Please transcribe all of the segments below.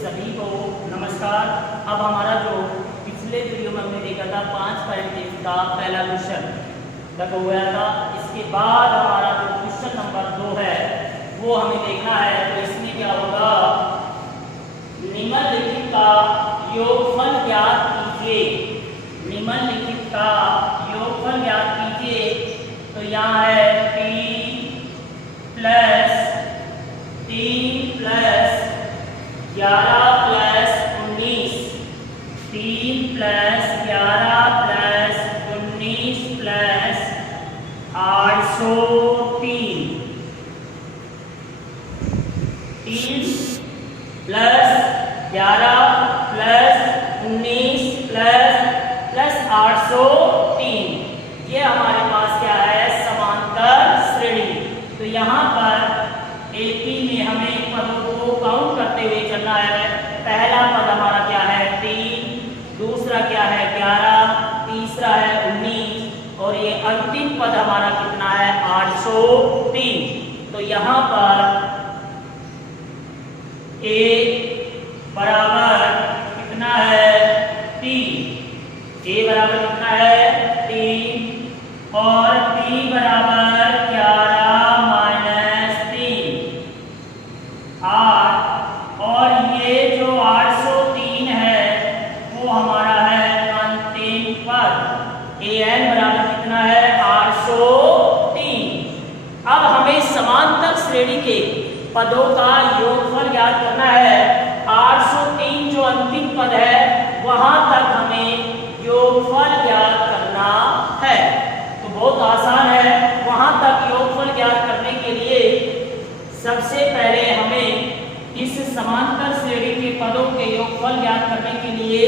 सभी को नमस्कार। अब हमारा जो पिछले वीडियो में हमने देखा था 5.3 का पहला क्वेश्चन तक हो गया था। इसके बाद हमारा जो क्वेश्चन नंबर 2 है वो हमें देखना है। तो इसमें क्या होगा, निम्नलिखित का योगफल ज्ञात कीजिए। निम्नलिखित का योगफल ज्ञात कीजिए। तो यहाँ है 3 plus 3 plus 11 plus 19, 3 plus 11 plus 19 plus 803, 3 plus 11 plus 19 plus 803। ये हमारे पास क्या है, समांतर श्रेणी। तो यहाँ पर एपी में हमें पदों को काउंट करते हुए चलना है। पहला पद हमारा क्या है 3, दूसरा क्या है 11, तीसरा है 19 और ये अंतिम पद हमारा कितना है 803। तो यहाँ पर ए बराबर कितना है 3, ए बराबर कितना है 3 और बी बराबर 11 माइनस 3 8 और ये जो 803 है वो हमारा है अंतिम पद। ए एन बराबर कितना है 803। अब हमें समांतर श्रेणी के पदों का योगफल ज्ञात करना है। 803 जो अंतिम पद है वहां तक हमें योगफल ज्ञात करना है। तो बहुत आसान है। वहां तक योगफल ज्ञात करने के लिए सबसे पहले हमें इस समांतर श्रेणी के पदों के योगफल ज्ञात करने के लिए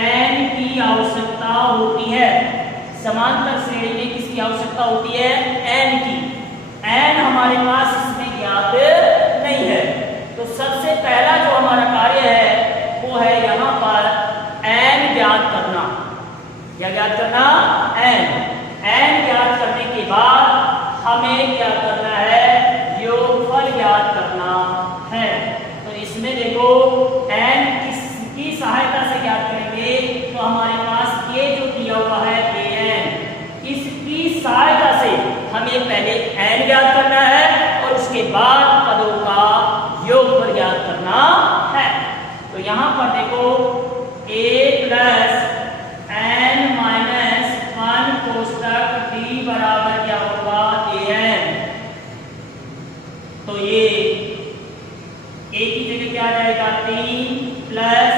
n की आवश्यकता होती है। समांतर श्रेणी में किसकी आवश्यकता होती है, n की। n हमारे पास इसमें ज्ञात नहीं है। तो सबसे पहला जो हमारा कार्य है वो है यहाँ पर n ज्ञात करना। क्या ज्ञात करना, n ज्ञात करने के बाद हमें क्या करना है, योगफल ज्ञात करना है। तो इसमें देखो n किसकी सहायता से ज्ञात करेंगे, तो हमारे पास ये जो दिया हुआ है an, इसकी सहायता से हमें पहले n ज्ञात करना है और उसके बाद पदों का योगफल ज्ञात करना है। तो यहाँ पर देखो a plus n minus 1 कोष्टक d बराबर क्या होगा an। तो ये a की जगह क्या आ जाएगा 3 प्लस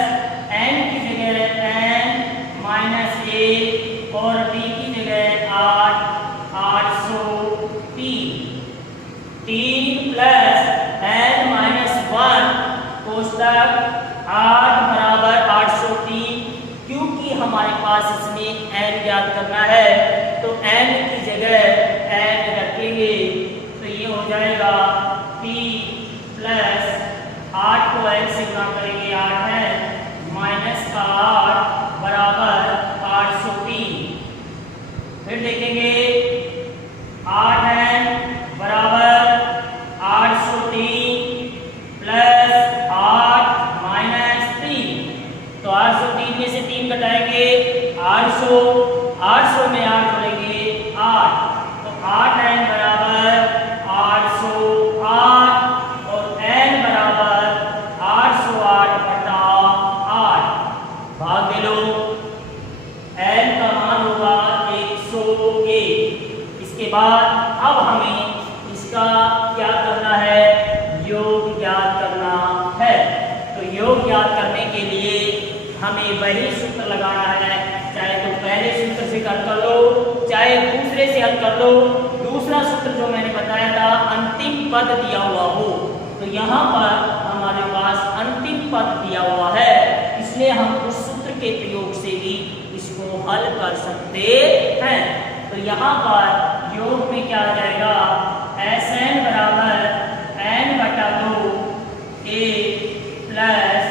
n की जगह n माइनस 1 और d की जगह 3 प्लस n माइनस 1 कोष्टक 8 बराबर 803। क्योंकि हमारे पास इसमें n ज्ञात करना है तो n की जगह n रखेंगे। तो ये हो जाएगा p प्लस 8 को n से गुणा करेंगे 8 है माइनस का 8 बराबर 803। फिर देखेंगे 8n बराबर 803 प्लस 8 माइनस 3। तो 803 में से 3 घटाएंगे 800 में 8 जोड़ेंगे 8। तो 8n बराबर 808 और n बराबर 808 बटा 8। भाग दे लो, n का मान होगा 101। इसके बाद अब हमें इसका क्या करना है, योग ज्ञात करना है। तो योग ज्ञात करने के लिए हमें वही सूत्र लगाना है। चाहे तो पहले सूत्र से हल कर लो, चाहे दूसरे से हल कर लो। दूसरा सूत्र जो मैंने बताया था अंतिम पद दिया हुआ हो, तो यहाँ पर हमारे पास अंतिम पद दिया हुआ है, इसलिए हम उस सूत्र के प्रयोग से भी इसको हल कर सकते हैं। तो यहाँ पर योग में क्या आ जाएगा, Sn बराबर n बटा 2 a plus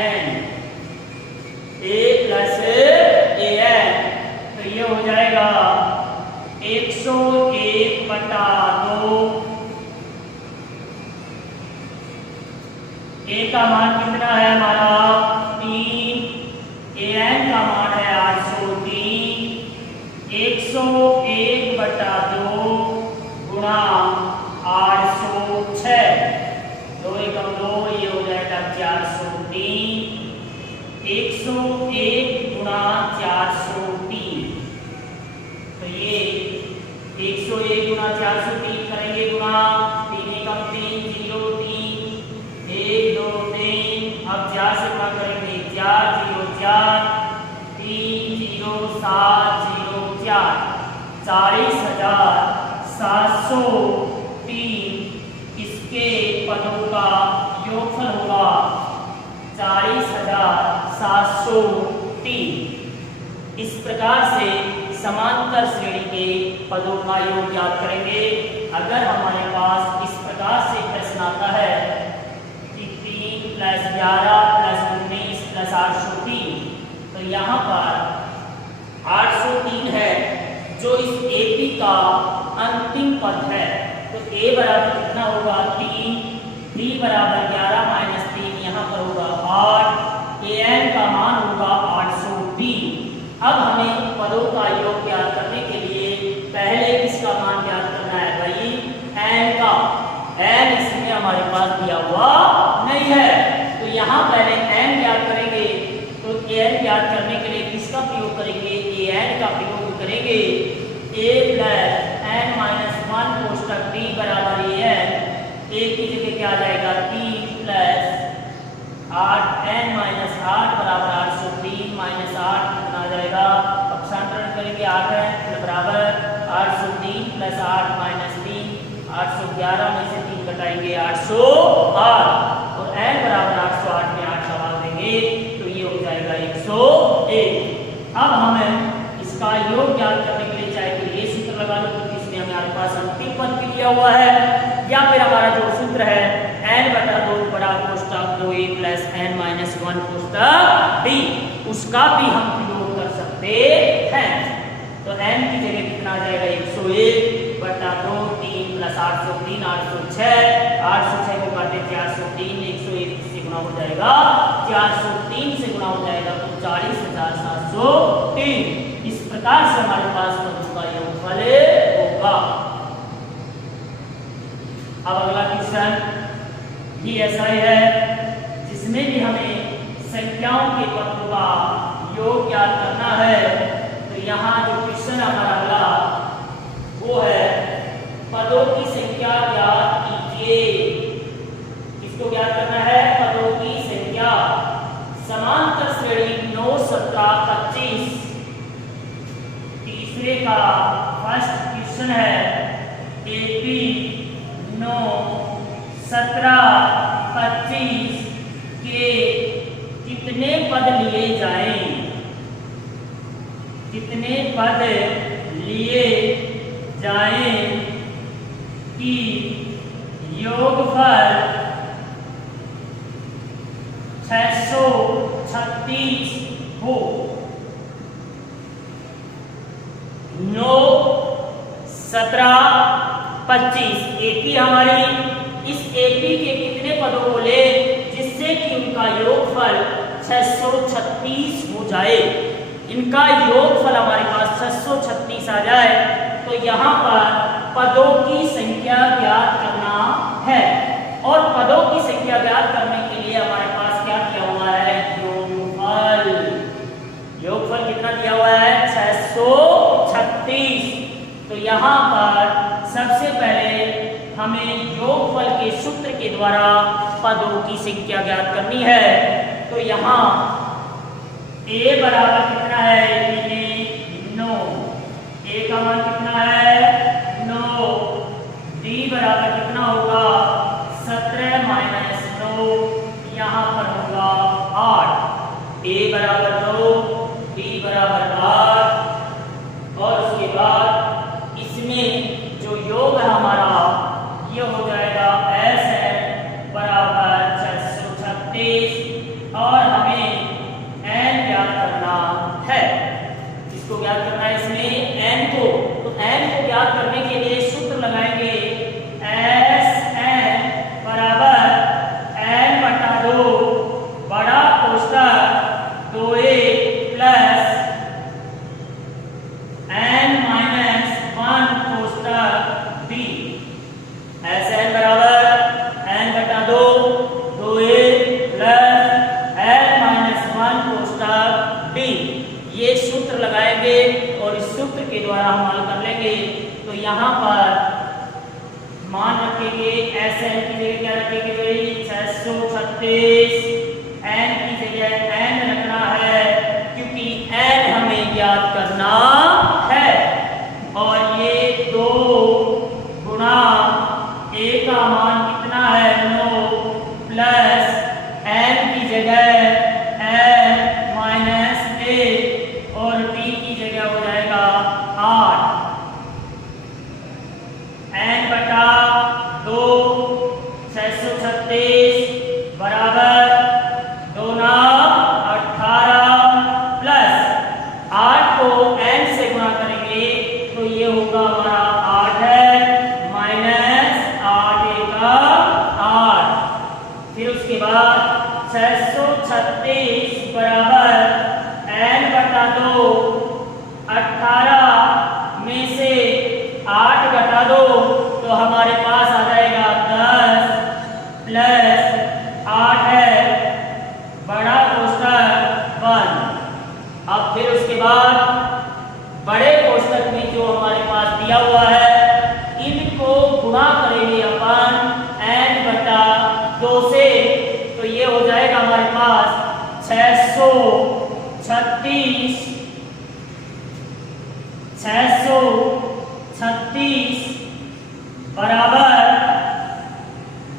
an, a plus an। तो ये हो जाएगा 101 बटा 2 ए का मान कितना है हमारा 3, an का मान है 803, 101/2 गुणा 806, 2 एकम 2, ये हो जाएगा 403, 101 गुणा 403, तो ये 101 गुणा 403 करेंगे गुणा 3 एकम 3, 0 3, 1 2 3, अब 4 से गुणा करेंगे 4 0 4, 3 0 7 0 4, 40,703 इसके पदों का योगफल होगा 40,703। इस प्रकार से समांतर श्रेणी के पदों का योग ज्ञात करेंगे। अगर हमारे पास इस प्रकार से प्रश्न आता है कि 3 + 11 + 19 + 803, तो यहाँ पर 803 है जो इस AP का अंतिम पद है, तो A बराबर कितना होगा 3, 3 बराबर 11 - 3 यहाँ पर होगा 8, an का मान होगा 803। अब हमें पदों का योग ज्ञात करने के लिए पहले किसका मान ज्ञात करना है भाई, n का। n इसमें हमारे पास दिया हुआ नहीं है, तो यहाँ पहले n ज्ञात करेंगे। तो n ज्ञात करने के लिए किसका प्रयोग करेंगे, an का प्रयोग करेंगे। a + n - 1 कोष्टक b बराबर an, a की जगह क्या आ जाएगा 3 + 8 n - 8 बराबर 803 - 8 कितना आ जाएगा, पक्षांतरण करेंगे 8 है बराबर 803 + 8 - 3, 811 में से 3 घटाएंगे 808, और n बराबर 808 में 8 लगा देंगे तो ये हो जाएगा 101। अब हमें इसका योग ज्ञात करने के लिए चाहे तो ये सूत्र लगा लो क्योंकि इसमें हमारे पास अंतिम पद भी दिया हुआ है, या फिर हमारा जो सूत्र है n/2 बड़ा कोष्टक 2a + n - 1 कोष्टक b, उसका भी हम प्रयोग कर सकते हैं। तो n की जगह कितना आ जाएगा 101/2, 3 + 803 806, 806 को काटे 403, 101 से गुणा हो जाएगा 403 से गुणा हो जाएगा तो 40,703। इस प्रकार से हमारे पास पदों का योगफल होगा। अब अगला क्वेश्चन भी ऐसा ही है जिसमें भी हमें संख्याओं के पदों का योग ज्ञात करना है। तो यहाँ जो क्वेश्चन हमारा अगला वो है पदों की संख्या ज्ञात कीजिए। किसको ज्ञात करना है, पदों की संख्या। समांतर श्रेणी 9 17 25, तीसरे का फर्स्ट क्वेश्चन है AP 9 17 25 के कितने पद लिए जाएं, कितने पद लिए जाएं कि योगफल 636 हो। 9 17 25 AP हमारी, इस AP के कितने पदों को ले जिससे कि उनका योगफल 636 हो जाए। इनका योगफल हमारे पास 636 आ जाए तो यहाँ पर पदों की संख्या ज्ञात करना है, और पदों की संख्या ज्ञात करने के लिए हमारे पास क्या किया हुआ है, योगफल। योगफल कितना दिया हुआ है 636। तो यहाँ पर सबसे पहले हमें योगफल के सूत्र के द्वारा पदों की संख्या ज्ञात करनी है। तो यहाँ a बराबर कितना है 9, a का मान कितना है 9, d बराबर कितना होगा 17 - 9, यहाँ पर होगा 8, a बराबर 2, b बराबर 8, और उसके बाद इसमें जो योग है हमारा ये हो जाएगा SN बराबर 636, और हमें n ज्ञात करना है। इसको ज्ञात करना है इसमें n को, तो n को ज्ञात करने के लिए सूत्र लगाएंगे SN यहाँ पर मान रखेंगे एस एन की जगह क्या रखेंगे भाई 636, एन की जगह एन रखना है क्योंकि एन हमें ज्ञात करना है। और ये 2 गुणा ए का मान कितना है 9 प्लस एन की जगह एन माइनस ए और बी की जगह हो जाएगा 8 एन बटा 2 636 बराबर 2 9 18 प्लस 8 को एन से गुणा करेंगे तो ये होगा हमारा 8 है माइनस 8 का 8। फिर उसके बाद 636 बराबर एन बटा 2 18 में से 8 घटा दो तो हमारे पास आ जाएगा 10 प्लस 8 है बड़ा कोष्ठक 1। अब फिर उसके बाद बड़े कोष्ठक में जो हमारे पास दिया हुआ है इनको गुणा करेंगे अपन n बटा 2 से तो ये हो जाएगा हमारे पास 636 बराबर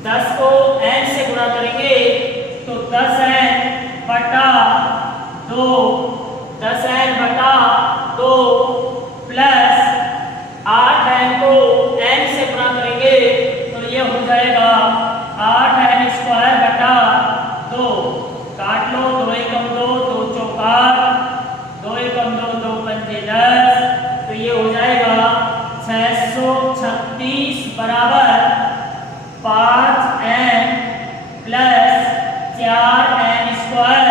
10 को n से गुणा करेंगे तो 10n बटा 2 10n बटा 2 प्लस 8n को n से गुणा करेंगे तो ये हो जाएगा 8n स्क्वायर बटा 2। काट लो 2 एकम 2 2 चौक 2 एकम 2 2 पंजे 10 तो ये हो जाएगा 636 बराबर 5n प्लस 4n स्क्वायर।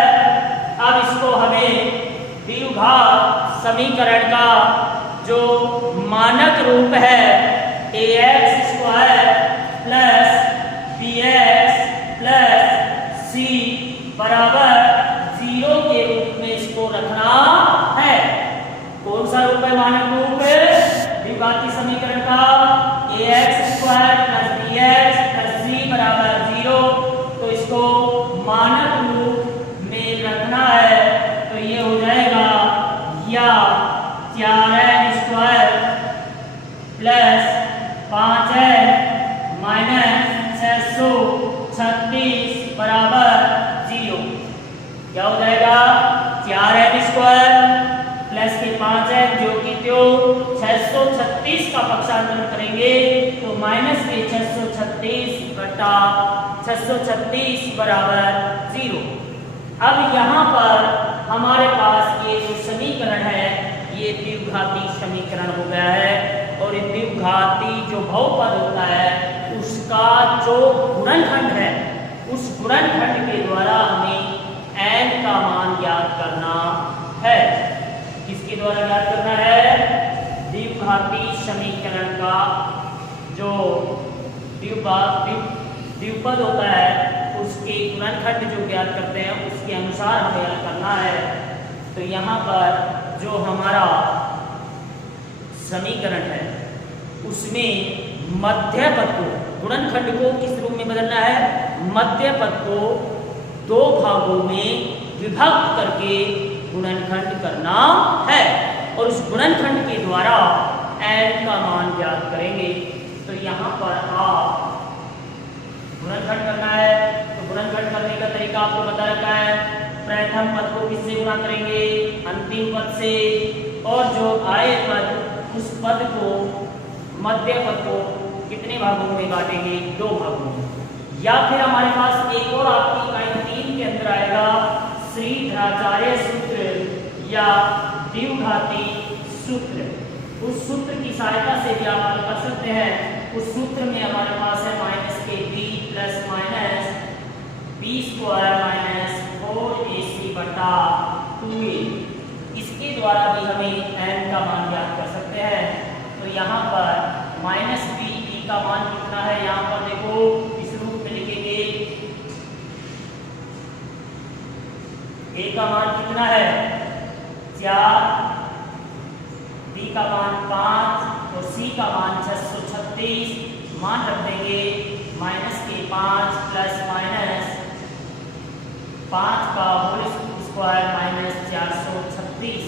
अब इसको हमें द्विघात समीकरण का जो मानक रूप है ax square plus bx plus c बराबर 0 के रूप में इसको रखना है। कौन सा रूप है मानक रूप है द्विघाती समीकरण का ax square plus bx plus c बराबर 0। तो इसको मानक रूप में रखना है तो ये हो जाएगा या 4n square plus 5n minus 636 बराबर 0। क्या हो जाएगा 4n स्क्वायर प्लस के 5n जो कि त्यो 636 का पक्षांतर करेंगे तो माइनस के 636 बटा 636 बराबर 0। अब यहाँ पर हमारे पास ये जो समीकरण है ये द्विघाती समीकरण हो गया है और ये द्विघाती जो बहुपद होता है उसका जो गुणनखंड है उस गुणनखंड के द्वारा हमें n का मान ज्ञात करना है। किसके द्वारा ज्ञात करना है द्विघाती समीकरण का जो द्विपद होता है उसके गुणनखंड जो ज्ञात करते हैं उसके अनुसार हमें हल करना है। तो यहाँ पर जो हमारा समीकरण है उसमें मध्य पद को गुणनखंड को किस रूप में बदलना है मध्य पद को 2 भागों में विभक्त करके गुणनखंड करना है और उस गुणनखंड के द्वारा n का मान ज्ञात करेंगे। तो यहाँ पर आप गुणनखंड करना है तो गुणनखंड करने का तरीका आपको बता रखा है। प्रथम पद को किससे गुणा करेंगे अंतिम पद से और जो आए पद उस पद को मध्य पद को कितने भागों में बांटेंगे 2 भागों में। या फिर हमारे पास एक और आपकी इकाई 3 के अंदर आएगा श्रीधराचार्य सूत्र या द्विघाती सूत्र। उस सूत्र की सहायता से भी आप हल कर सकते हैं। उस सूत्र में हमारे पास है माइनस के B plus minus B square minus 4ac बटा 2a। इसके द्वारा भी हमें n का मान ज्ञात कर सकते हैं। तो यहाँ पर माइनस बी का मान कितना है यहाँ पर देखो इस रूप में लिखेंगे a का मान कितना है 4, b का मान 5 और c का मान 636 मान रख देंगे माइनस के 5 प्लस माइनस 5 का whole square minus 436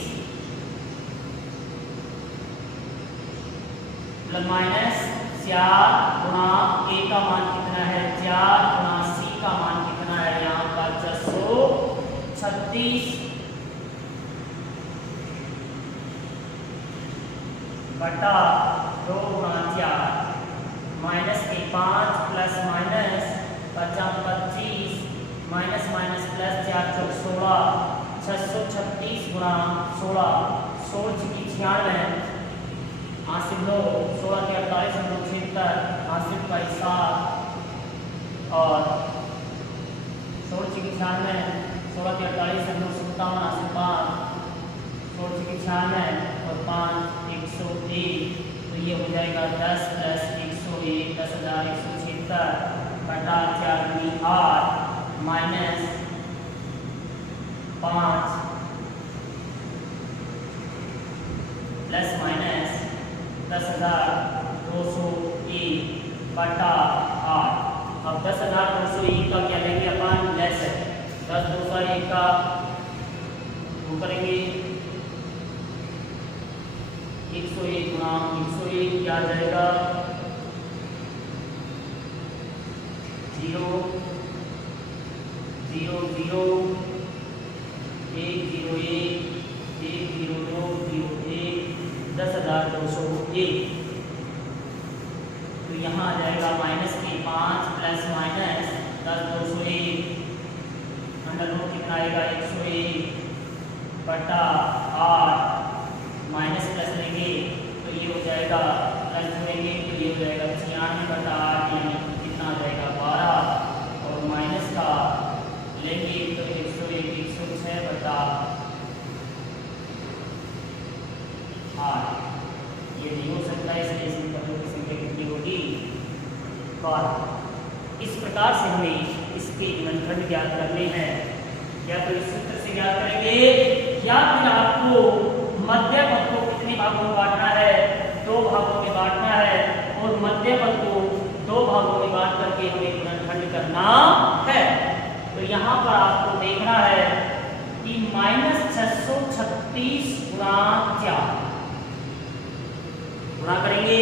plus minus 4 गुणा ए का मान कितना है 4 गुणा सी का मान कितना है यहाँ पर 636 बटा 2 गुणा 4 माइनस के 5 plus minus 25 minus minus plus 4 चौक 16 636 गुणा 16 16 की 96 हासिल 2 16 के 48 हम 76 हासिल का 7 और 16 की 96 16 के 48 हम 57 हासिल 5 16 की 96 और 5 101 तो ये हो जाएगा 10 प्लस 101 10,176 बटा 4 दूनी 8 माइनस 5 प्लस माइनस 10,201 बटा 8। अब 10,201 का क्या लेंगे अपन लेस है 10,201 का वो करेंगे 101 गुणा 101 क्या आ जाएगा 0 0 0 101 102 01 10,201 तो यहाँ आ जाएगा माइनस के 5 प्लस माइनस 10,201 अंडर रूट कितना आएगा 101 बटा 8 माइनस प्लस लेंगे तो ये हो जाएगा प्लस जोड़ेंगे तो ये हो जाएगा 96 बटा 8 यानी कितना आ जाएगा 12 और माइनस का लेंगे तो 101 106 बटा 8 ये नहीं हो सकता इसलिए इसमें पदों की संख्या कितनी होगी 12। इस प्रकार से हमें इसके गुणनखंड ज्ञात करने हैं या तो इस सूत्र से ज्ञात करेंगे या फिर आपको मध्य पद को कितने भागों में बांटना है 2 भागों में बांटना है और मध्य पद को 2 भागों में बांट करके हमें गुणनखंड करना है। तो यहाँ पर आपको देखना है कि माइनस 636 गुणा क्या गुणा करेंगे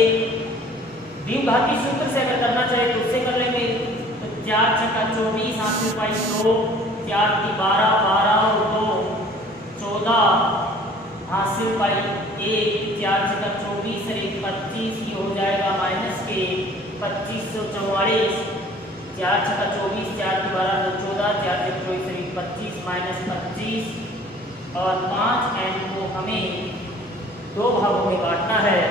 द्विघाती सूत्र से अगर करना चाहे तो उससे कर लेंगे तो 4 छक्का 24 हासिल पाई 2 4 की 12 12 और 2 14 हासिल पाई 1 4 छक्का 24 और 1 25 ये हो जाएगा माइनस के 2544 4 छक्का 24 4 की 12 2 14 4 छक्का 24 और 1 25 माइनस 25 और 5 एन को हमें 2 भागों में बांटना है।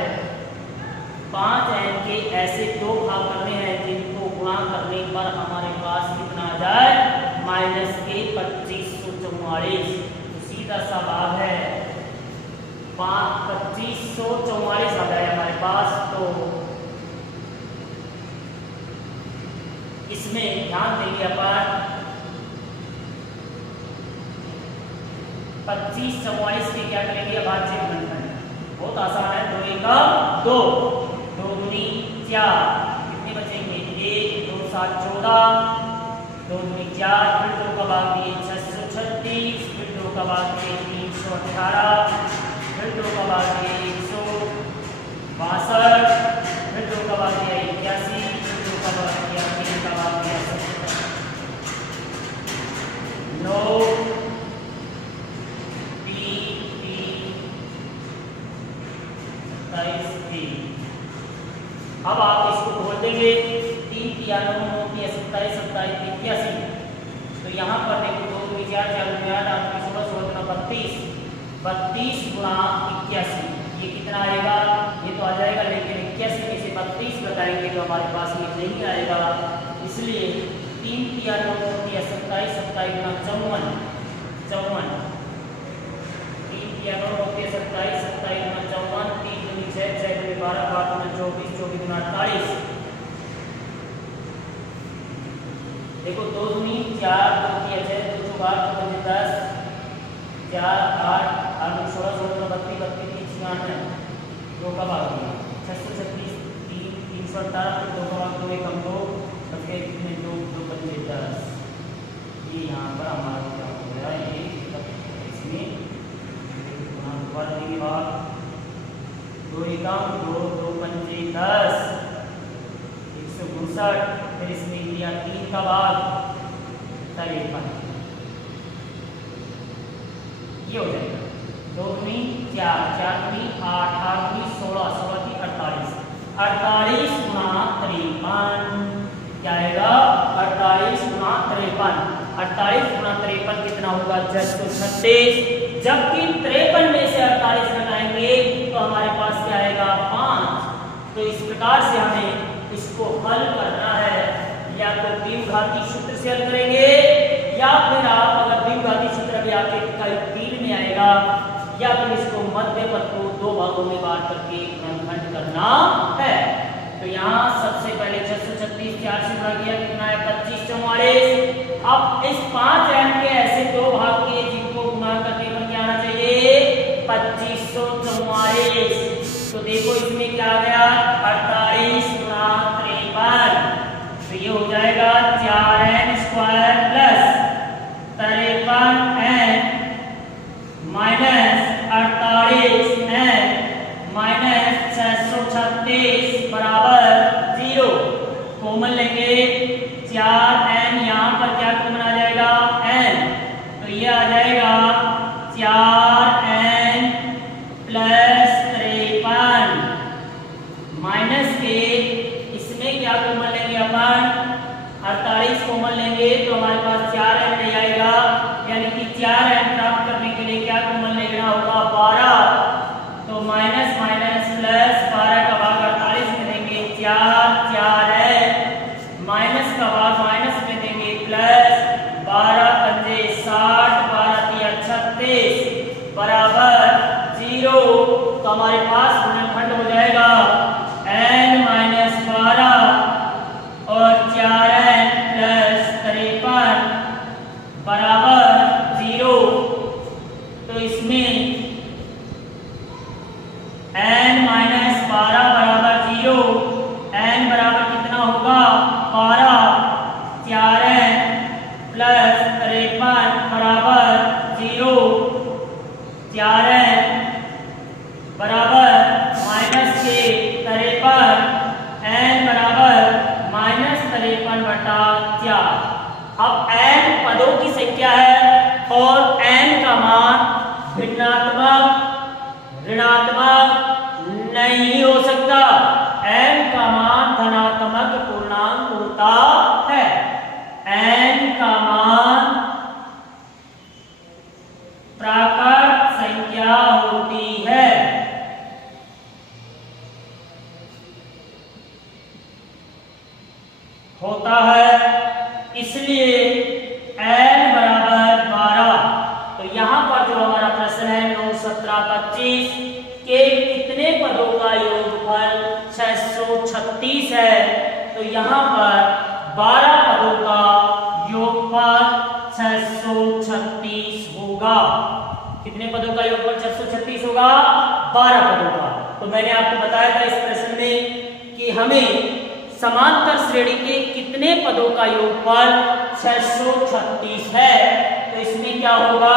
5 एन के ऐसे 2 भाग करने हैं जिनको गुणा करने पर हमारे पास कितना आ जाए माइनस के 2544 तो सीधा सा भाग है 2544 आ जाए हमारे पास। तो इसमें ध्यान देंगे अपन 2544 के क्या करेंगे अभाज्य गुणनखंड बहुत आसान है 2 1 2 2 दूनी 4 कितने बचेंगे 1 2 7 14 2 दूनी 4 फिर 2 का भाग दिए 636 फिर 2 का भाग दिए 318 फिर 2 का भाग दिए 162 फिर 2 का भाग दिया 81 फिर 2 का भाग दिया 3 का भाग दिया 9 अब आप इसको खोल देंगे 3 3 9 9 27 27 81 तो यहाँ पर देखो 2 2 4 4 8 8 16 16 32 32 गुणा 81 ये कितना आएगा ये तो आ जाएगा लेकिन 81 में से 32 बताएंगे तो हमारे पास ये नहीं आएगा इसलिए 3 3 9 9 27 27 गुणा 54 54 3 3 9 9 27 27 गुणा 54 3 2 6 6 2 12 12 24 24 गुणा 48 देखो 2 दूनी 4 2 की 6 2 4 2 10 4 8 8 16 16 32 32 96 2 का भाग दिया 636 318 2 भाग 2 1 2 सबके कितने 2 2 5 10। ये यहाँ पर हमारा क्या हो गया, ये इसमें दोबारा देंगे भाग 2 एकम 2 2 5 10 159। फिर इसमें दिया 3 का भाग 53, ये हो जाएगा 2 दूनी 4 4 दूनी 8 8 दूनी 16 16 की 48 48 गुणा 53 क्या आएगा 48 गुणा 53 48 गुणा 53 कितना होगा 636। जबकि 53 में से 48 घटाएंगे तो हमारे पास क्या आएगा 5। तो इस प्रकार से हमें इसको हल करना है, या तो द्विघाती सूत्र से हल करेंगे, या फिर आप अगर द्विघाती सूत्र भी आपके इकाई 3 में आएगा, या फिर इसको मध्य पद को 2 भागों में बांट करके गुणनखंड करना है। तो यहाँ सबसे पहले 636 4 से गुणा किया कितना है 25 44। अब इस 5 अंक के ऐसे 2 भाग के जिनको गुणा करने पर क्या आना चाहिए 2544। तो देखो इसमें क्या आ गया 48 गुणा 53, तो ये हो जाएगा 4n² plus 53n minus 48n minus 636 बराबर 0। कॉमन लेंगे 4n, यहाँ पर क्या कॉमन आ जाएगा n, तो ये आ जाएगा 4n प्लस 53 माइनस के इसमें क्या कॉमन लेंगे अपन 48 कॉमन लेंगे तो हमारे पास 4n नहीं आएगा, यानी कि 4n प्राप्त करने के लिए क्या कॉमन लेना होगा 12। तो माइनस माइनस प्लस 12 का भाग 48 में देंगे 4 4n माइनस का भाग माइनस में देंगे प्लस 12 पंजे 60 12 तिया 36 बराबर 0। तो हमारे पास गुणनखंड हो जाएगा n माइनस 12 और 4n प्लस 53 बराबर 0। तो इसमें n माइनस 12 बराबर 0, n बराबर कितना होगा 12, 4n प्लस 53 बराबर 0, 4n बराबर माइनस के 53, n बराबर माइनस 53 बटा 4। अब n पदों की संख्या है और n का मान भिन्नात्मक ऋणात्मक नहीं हो सकता, n का मान धनात्मक पूर्णांक होता है। n का मान प्राकृत संख्या होती है। होता है इसलिए n बराबर 12। तो यहाँ पर जो हमारा प्रश्न है 9 17 25 के कितने पदों का योगफल 636 है, तो यहाँ पर 12 पदों का योगफल 636 होगा। कितने पदों का योगफल 636 होगा 12 पदों का। तो मैंने आपको बताया था इस प्रश्न में कि हमें समांतर श्रेणी के कितने पदों का योगफल 636 है। तो इसमें क्या होगा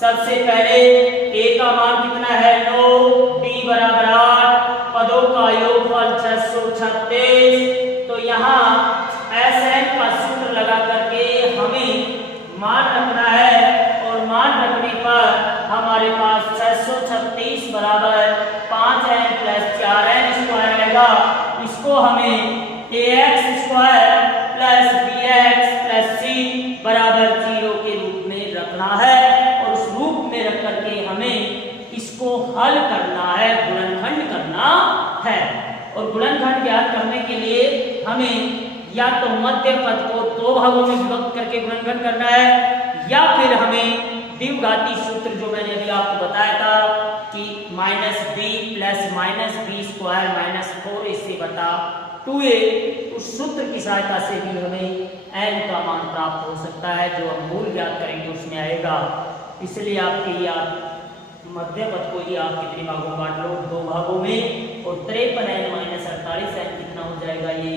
सबसे पहले a का मान कितना है 9, b बराबर 8, पदों का योगफल 636। तो यहाँ Sn का सूत्र लगा करके हमें मान रखना है और मान रखने पर हमारे पास 636 बराबर 5n प्लस 4n स्क्वायर आएगा। इसको हमें ax square plus bx plus c बराबर 0 के रूप में रखना है और उस रूप में रख करके हमें इसको हल करना है, गुणनखंड करना है। और गुणनखंड ज्ञात करने के लिए हमें या तो मध्य पद को 2 भागों में विभक्त करके गुणनखंड करना है, या फिर हमें द्विघाती सूत्र जो मैंने अभी आपको बताया था कि -b plus -b square minus 4ac बटा 2a, उस सूत्र की सहायता से भी हमें n का मान प्राप्त हो सकता है, जो हम मूल ज्ञात करेंगे उसमें आएगा। इसलिए आपके या मध्य पद को ही आप कितने भागों में बांट लो 2 भागों में। और 53n माइनस 48n कितना हो जाएगा, ये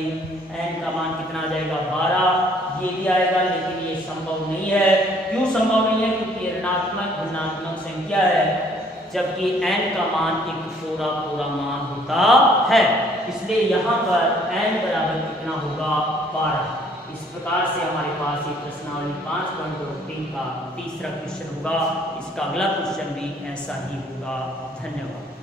n का मान कितना आ जाएगा 12, ये भी आएगा, लेकिन ये संभव नहीं है। क्यों संभव नहीं है? क्योंकि ऋणात्मक धनात्मक संख्या है, जबकि n का मान एक पूरा मान होता है, इसलिए यहाँ पर n बराबर कितना होगा 12। इस प्रकार से हमारे पास ये प्रश्नावली 5.3 का तीसरा क्वेश्चन होगा। इसका अगला क्वेश्चन भी ऐसा ही होगा। धन्यवाद।